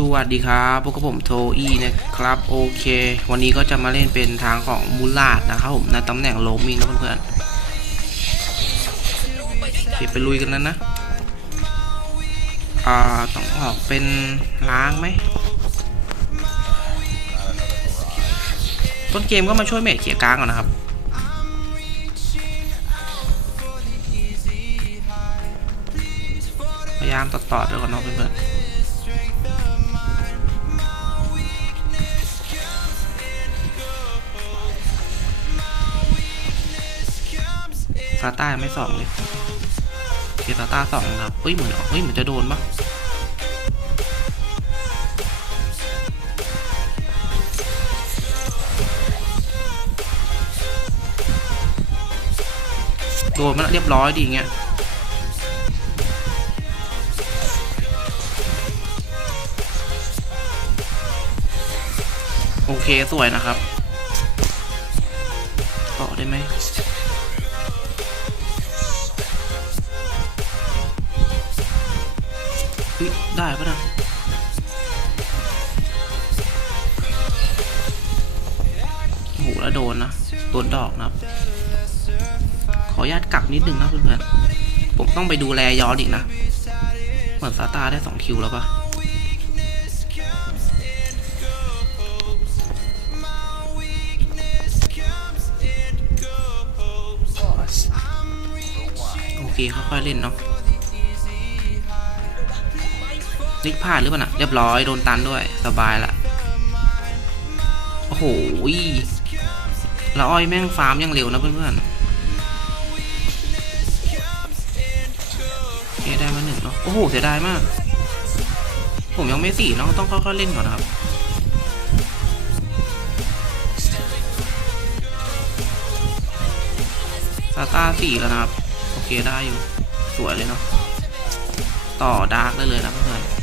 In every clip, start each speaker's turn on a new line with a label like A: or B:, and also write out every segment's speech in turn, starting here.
A: สวัสดีครับพวกกับผมโทอีนะครับ โอเค วันนี้ก็จะมาเล่นเป็นทางของมูลาดนะครับผมในตำแหน่งโลมิงนะเพื่อนๆโอเคไปลุยกันแล้วนะ อ่า ต้องออกเป็นล้างไหม ต้นเกมก็มาช่วยเมทเขียกลางก่อนนะครับพยายามตัดต่อด้วยก่อนเนาะเพื่อนๆ ซาต้าไม่สองเลยเกียร์ซาต้าสองครับเฮ้ยเหมือนเฮ้ยเหมือนจะโดนปะโดนมันเรียบร้อยดีอย่างเงี้ยโอเค สวยนะครับ ได้ปะนะโอ้โหแล้วโดนนะโดนดอกนะครับ ขออนุญาตกลับนิดนึงนะเพื่อนๆ ผมต้องไปดูแลย้อนอีกนะ เหมือนซาตาได้สองคิวแล้วปะโอเคค่อยๆเล่นเนาะ นิกพลาดหรือเปล่านะเรียบร้อยโดนตันด้วยสบายละโอ้โหล้วอ้อยแม่งฟาร์มยังเร็วนะเพื่อนๆโอเได้มาหนึ่งเนาะโอ้โหเสียดายมาก ผมยังไม่สี่เนาะต้องค่อยๆเล่นก่อนนะครับซาต้าสี่แล้วนะครับ โอเคได้อยู่ สวยเลยเนาะต่อดาร์กได้เลยนะเพื่อน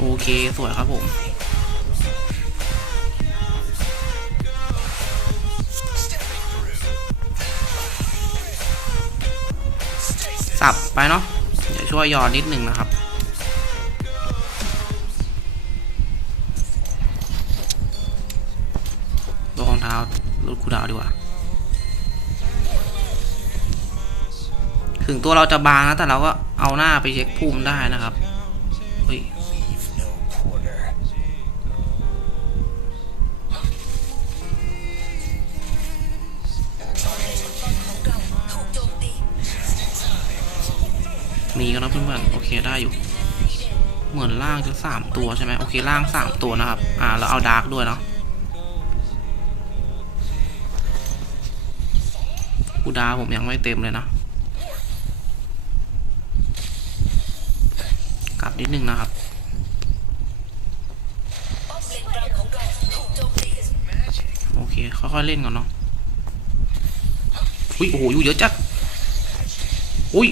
A: โอเค สวยครับผม สับไปเนาะ เดี๋ยวช่วยยอนนิดนึงนะครับตัวรองเท้ารถคูดาวดีกว่า ถึงตัวเราจะบางนะ แต่เราก็เอาหน้าไปเช็คภูมิได้นะครับ เฮ้ย เพื่อนๆโอเคได้อยู่ เหมือนล่างจะสามตัวใช่ไหมโอเคล่างสามตัวนะครับ อ่าแล้วเอาดาร์กด้วยเนาะกูดาผมยังไม่เต็มเลยนะ กลับนิดนึงนะครับโอเคค่อยๆเล่นก่อนเนาะอุ้ยโอ้โหอยู่เยอะจัดอุ้ย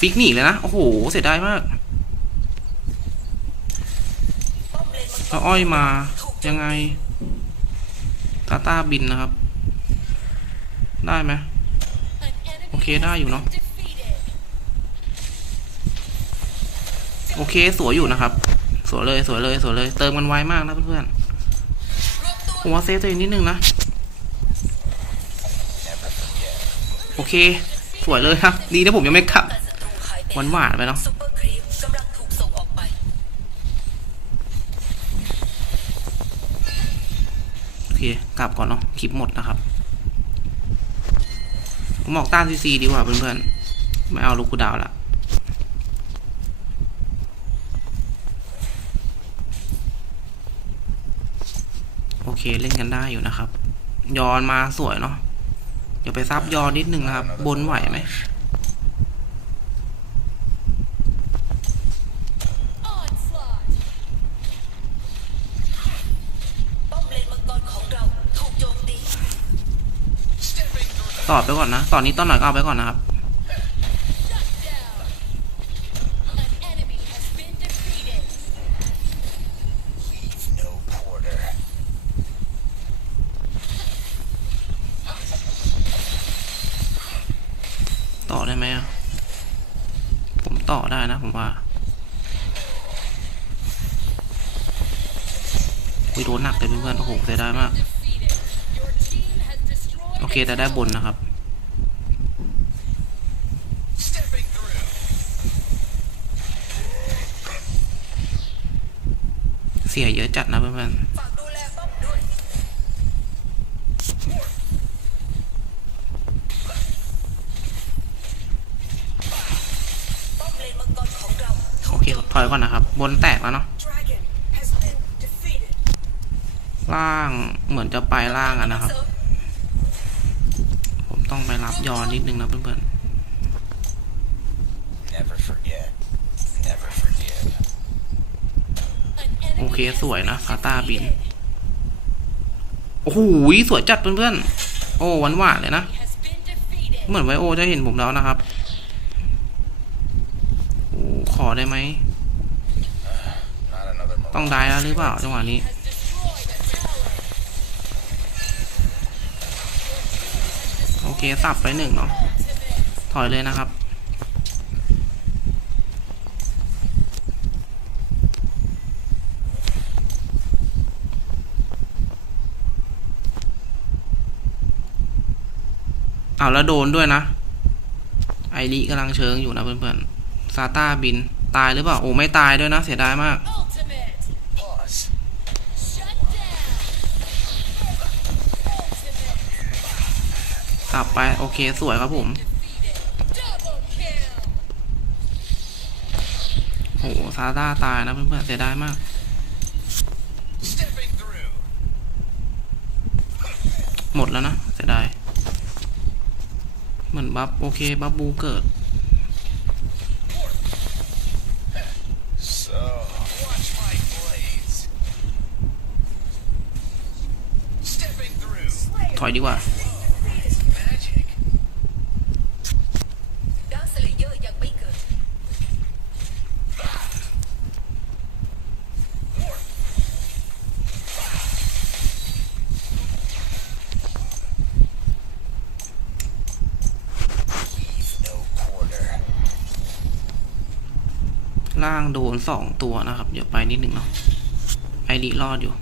A: ฟิกหนีเลยนะ โอ้โห เสียดายมากแล้วอ้อยมายังไงตาตาบินนะครับ ได้ไหมโอเคได้อยู่เนาะโอเคสวยอยู่นะครับสวยเลยสวยเลยสวยเลย เติมกันไวมากนะเพื่อนๆผมว่าเซฟตัวเองนิดนึงนะ โอเค สวยเลยครับ ดีนะผมยังไม่ขับ หวานหวานไปเนาะ
B: กลังถูกส่งออกไป
A: โอเค กลับก่อนเนาะคลิปหมดนะครับ ผมออกต้านซีซีดีกว่าเพื่อนๆ ไม่เอาลูกคูดาวละโอเคเล่นกันได้อยู่นะครับ ยอนมาสวยเนาะเดี๋ยวไปซับยอนนิดนึงนะครับ บนไหวไหม
B: ต
A: อบไปก่อนนะตอนนี้ต้นหน่อยก็เอาไปก่อนนะครับต่อได้ไหมผมต่อได้นะผมว่าวิโดนหนักเลยเพื่อนๆโอ้โหเสียดายมาก เคแต่ได้บนนะครับ เสียเยอะจัดนะเพื่อนๆโอเคถอยก่อนนะครับ บนแตกแล้วเนาะล่างเหมือนจะไปล่างอะนะครับ ต้องไปรับยอนนิดนึงนะเพื่อน
C: Never forget. Never forgive.
A: ๆโอเคสวยนะซาตาบิน โอ้โหสวยจัดเพื่อนๆ โอ้หวานหวานๆเลยนะ เหมือนไวโอจะเห็นผมแล้วนะครับ โอ้ขอได้ไหม
C: Not another moment.
A: ต้องได้แล้วหรือเปล่าจังหวะนี้ โอ เคสับไปหนึ่งเนาะถอยเลยนะครับ เอาแล้วโดนด้วยนะ ไอริกำลังเชิงอยู่นะเพื่อนๆซาต้าบินตายหรือเปล่า โอ้ไม่ตายด้วยนะ เสียดายมาก สับไป โอเค สวยครับผมโอ้ซาต้าตายนะเพื่อนๆเสียดายมาก หมดแล้วนะเสียดาย เหมือนบัฟโอเคบัฟบูเกิดถอยดีกว่า
C: Magic.
B: ดาร์คสเลเยอร์ยังไม่เกิด
C: Leave no quarter.
A: ล่างโดนสองตัวนะครับ เดี๋ยวไปนิดหนึ่งเนาะไอดีรอดอยู่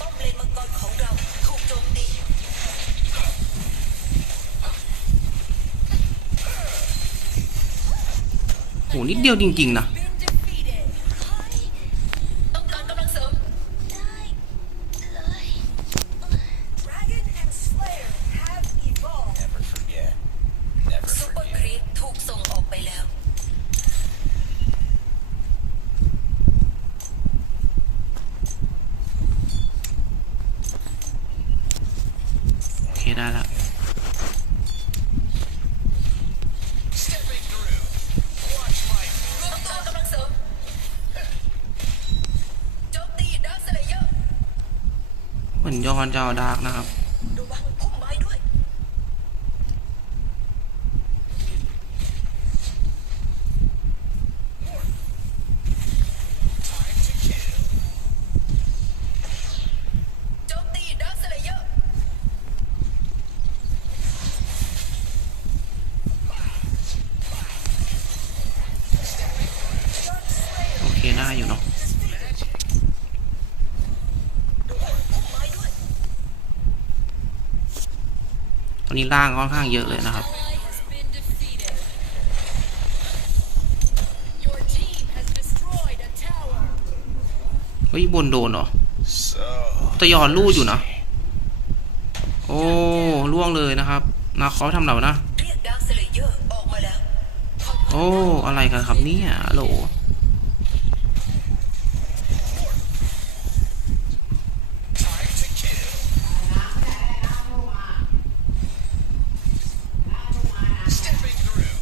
B: ป้อมเลนมังกรของเราถูกโจมตี
A: โหนิดเดียวจริง ๆ นะ
B: Been defeated ต้องการกำลังเสริม Dragon and Slayer have evolved
C: Never forget. Never
B: ซูเปอร์ค
C: forget.
B: รีปถูกส่งออกไปแล้ว
A: โอเคได้แล้ว
C: Stepping through. Watch my
B: ต้องการกำลังเสริมโจมตีดาร์คสเลเยอร์
A: เห มือนยอนจะเอาดาร์กนะครับ
B: ระวังพุ่มไม้ด้วย
C: time to kill.
B: โจมตีดาร์คสเลเยอร์
A: โอเคได้อยู่เนาะ ตอนนี้ล่างค่อนข้างเยอะเลยนะครับ เฮ้ย บนโดนเหรอตะยอนลู่อยู่นะ โอ้ล่วงเลยนะครับ นาคอทำเรานะ
B: เรียกดาร์คสเลเยอร์ออกมาแล้ว
A: โอ้ อะไรกันครับเนี่ยโหล
C: time to kill. Stepping through.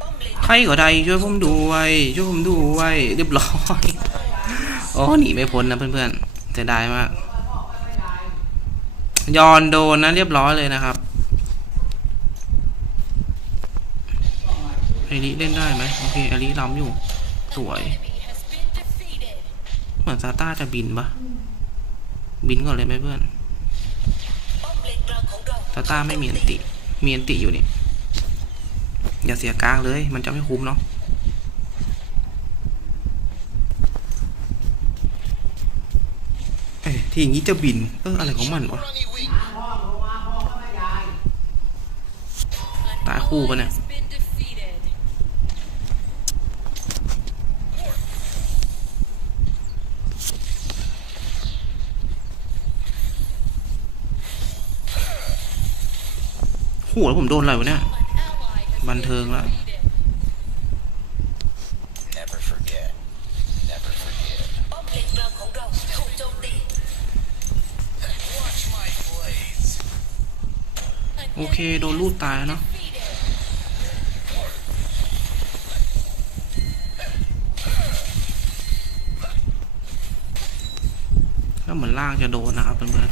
B: ป้อมเลน
A: ใคร ก็ได้ช่วยผมด้วยช่วยผมด้วยเรียบร้อยโอ้หนีไม่พ้นนะเพื่อนๆเสียดายมากยอนโดนนะเรียบร้อยเลยนะครับไอริเล่นได้ไหมโอเคไอริล้ำอยู่ สวย
D: Enemy has been defeated.
A: เหมือนซาต้าจะบินปะบินก่อนเลยไหมเพื่อน
B: ป้อมเลนกลางของเรา
A: ตาต้าไม่มีอันติ มีอันติอยู่นี่ อย่าเสียกลางเลย มันจะไม่คุ้มเนาะที่อย่างนี้จะบิน เอออะไรของมันวะ ตายคู่ปะเนี่ย โหแล้วผมโดนอะไรวะเนี่ย บันเทิงละ
D: defeated.
C: Never forget. Never forget.
B: ป้อมเลนกลางของเราถูกโจมตี
C: Watch my blades.
D: An
A: โอเค โดนลูดตายเนาะ
D: defeated.
A: แล้วเหมือนล่างจะโดนนะครับเพื่อน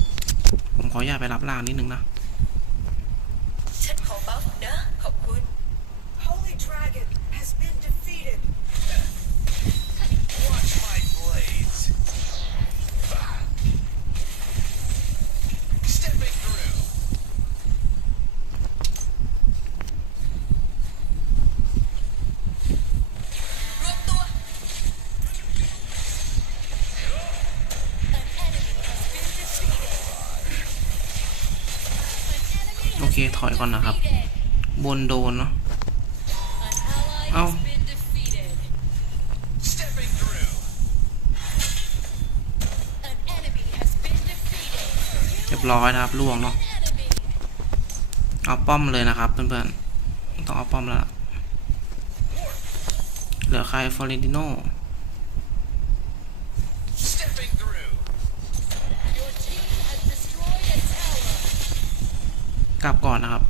A: ๆผมขออนุญาตไปรับล่างนิดนึงนะ
B: ฉันขอบัฟนะ ขอบคุณ
E: Holy Dragon has been defeated.
C: Watch my blades. Stepping through.
B: รวมตัว
A: โอเคถอยก่อนนะครับ บนโดนเนาะ
D: เอา
A: เรียบร้อยนะครับล่วงเนาะเอาป้อมเลยนะครับเพื่อนๆต้องเอาป้อมแล้วเหลือใครฟอร์เรนติโนกลับก่อนนะครับ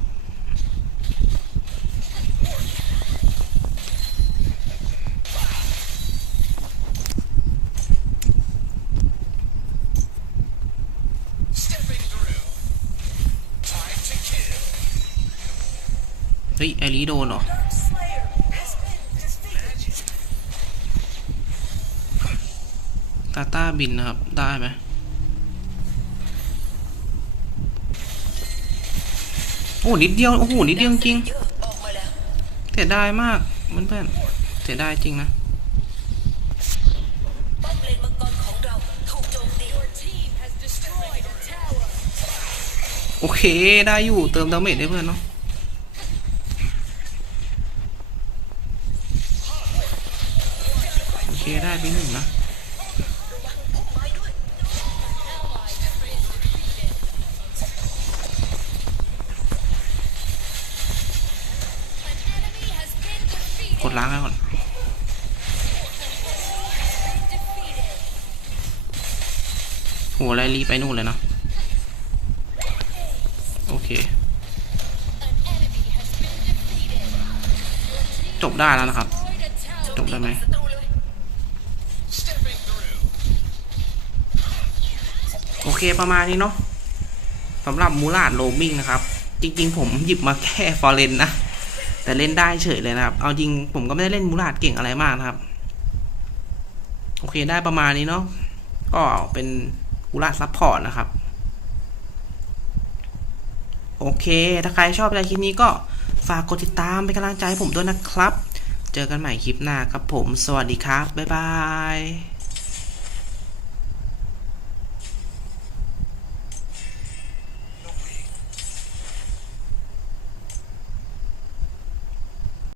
A: เฮ้ยไอรีโดนเหรอตาต้าบินนะครับ ได้ไหมโอ้นิดเดียว โอ้โห นิดเดียวจริง
B: เสี
A: ยดายมากเพื่อนๆเสียดายจริงนะ
B: โอ
A: เค ได้อยู่ เติมดาเมจได้เพื่อนเนาะ โอเค ได้ไปหนึ่งนะกดล้างให้ก่อหัวไลรีไปนู่นเลยเนาะโอเค จบได้แล้วนะครับ จบได้ไหม
B: ศัตรูเลย
C: Stepping through.
A: โอ เคประมาณนี้เนาะสำหรับมูลาดโรมิงนะครับ จริง ๆ ผมหยิบมาแค่ฟอร์เรนนะแต่เล่นได้เฉยเลยนะครับ เอาจริงผมก็ไม่ได้เล่นมูลาดเก่งอะไรมากนะครับ โอเคได้ประมาณนี้เนาะก็เป็นมูลาดซัพพอร์ตนะครับ โอเค ถ้าใครชอบใจคลิปนี้ก็ฝากกดติดตามเป็นกำลังใจให้ผมด้วยนะครับ เจอกันใหม่คลิปหน้าครับผม สวัสดีครับ บ๊ายบาย